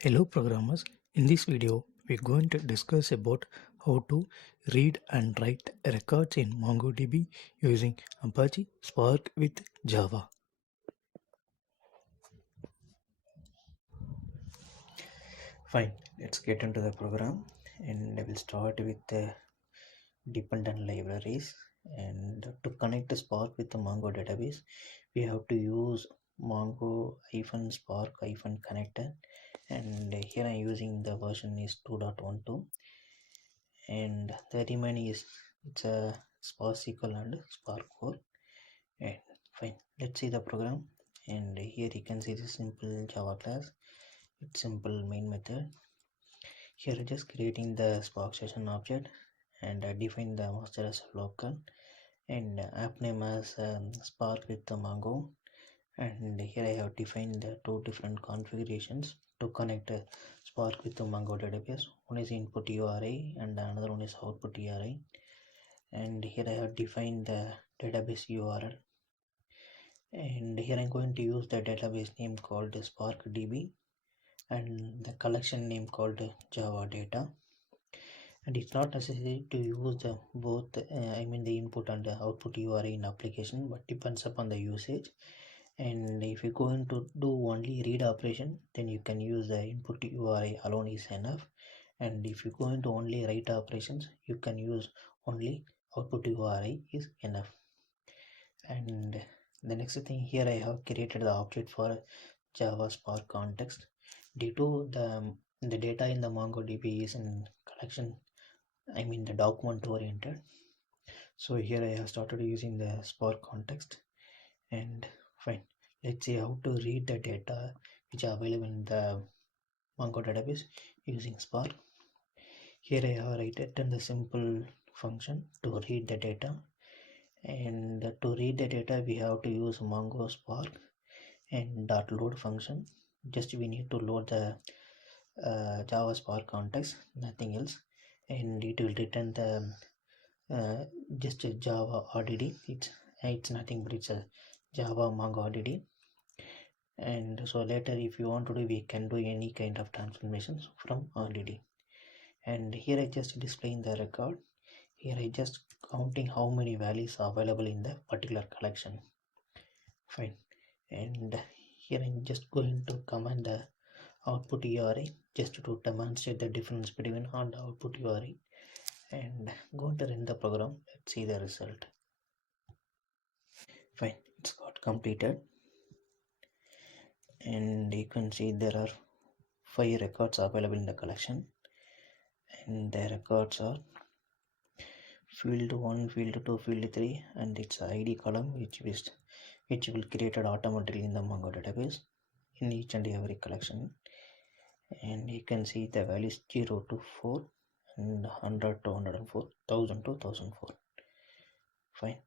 Hello programmers, in this video we're going to discuss about how to read and write records in MongoDB using Apache Spark with Java. Fine, let's get into the program and I will start with the dependent libraries. And to connect the Spark with the Mongo database, we have to use Mongo-Spark-connector, and here I'm using the version is 2.12, and the remaining is it's a Spark SQL and Spark core. And fine, let's see the program. And here you can see the simple Java class. It's simple main method. Here just creating the Spark session object, and define the master as local, and app name as Spark with the Mongo. And here I have defined the two different configurations to connect Spark with the Mongo database. One is input URI and another one is output URI. And here I have defined the database URL, and here I'm going to use the database name called SparkDB and the collection name called Java Data. And it's not necessary to use the both the input and the output URI in application, but depends upon the usage. And if you're going to do only read operation, then you can use the input URI alone is enough. And if you're going to only write operations, you can use only output URI is enough. And the next thing, here I have created the object for Java Spark context. Due to the data in the MongoDB is in collection, the document oriented. So here I have started using the Spark context. And fine, let's see how to read the data which are available in the Mongo database using Spark. Here I have written the simple function to read the data. And to read the data we have to use Mongo Spark and dot load function. Just we need to load the Java Spark context, nothing else, and it will return the just a Java RDD. It's nothing but it's a Java Mongo RDD. And so later if you want to do, we can do any kind of transformations from RDD. And here I just displaying the record. Here I just counting how many values are available in the particular collection. Fine. And here I'm just going to comment the output URI just to demonstrate the difference between on the output URI, and going to run the program. Let's see the result. Fine, it's got completed, and you can see there are 5 records available in the collection, and the records are field 1, field 2, field 3, and its ID column which will created automatically in the Mongo database in each and every collection. And you can see the values 0 to 4 and 100 to 104, 1000 to 1004. Fine.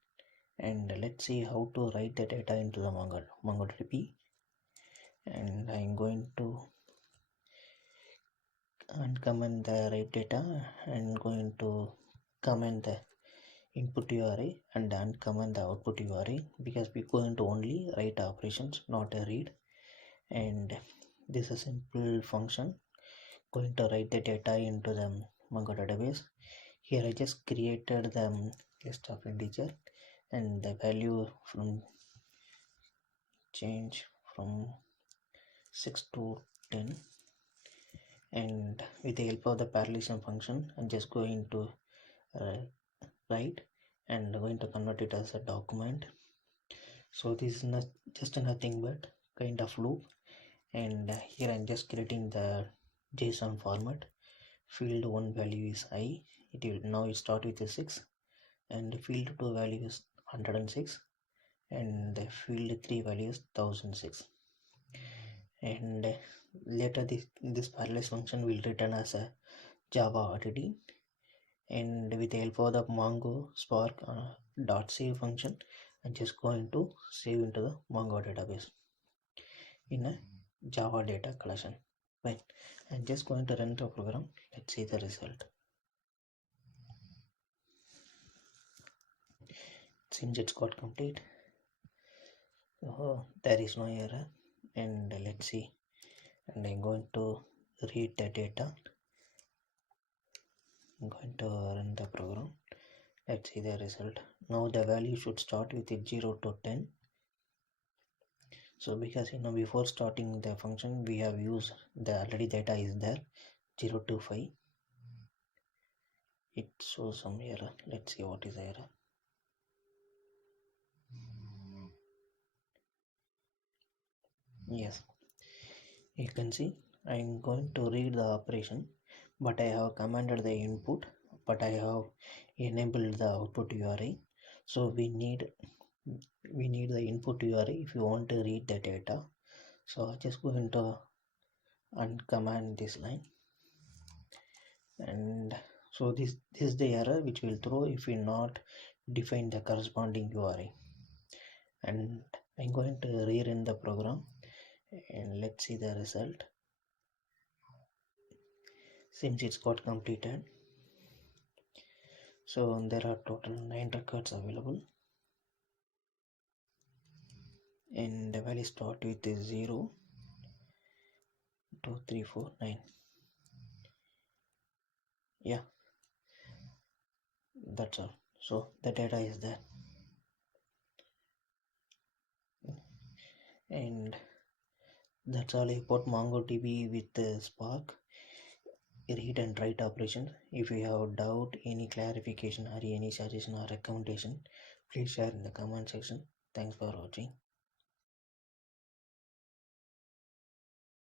And let's see how to write the data into the MongoDB. And I'm going to uncomment the write data and going to comment the input URI and uncomment the output URI, because we're going to only write operations, not a read. And this is a simple function going to write the data into the Mongo database. Here I just created the list of integer, and the value from change from 6 to 10, and with the help of the parallelism function I'm just going to uh, write and going to convert it as a document. So this is not just nothing but kind of loop. And here I'm just creating the JSON format. Field 1 value is I, it will now it start with a 6, and field 2 value is 106, and the field 3 value is 1006. And later this parallel function will return as a Java RTD, and with the help of the Mongo Spark dot save function, I'm just going to save into the Mongo database in a Java data collection. Right, I'm just going to run the program. Let's see the result. Since it's got complete, there is no error. And let's see, and I'm going to read the data. I'm going to run the program. Let's see the result. Now the value should start with 0 to 10. So because before starting the function we have used the already data is there 0 to 5. It shows some error. Let's see what is the error. Yes, you can see I'm going to read the operation, but I have commanded the input, but I have enabled the output URI. So we need the input URI if you want to read the data. So I just go into uncommand this line, and so this is the error which will throw if we not define the corresponding URI. And I'm going to rerun the program and let's see the result. Since it's got completed, so there are total 9 records available, and the value start with 0 2 3 4 9. Yeah, that's all. So the data is there, and that's all about MongoDB with Spark read and write operations. If you have doubt, any clarification or any suggestion or recommendation, please share in the comment section. Thanks for watching.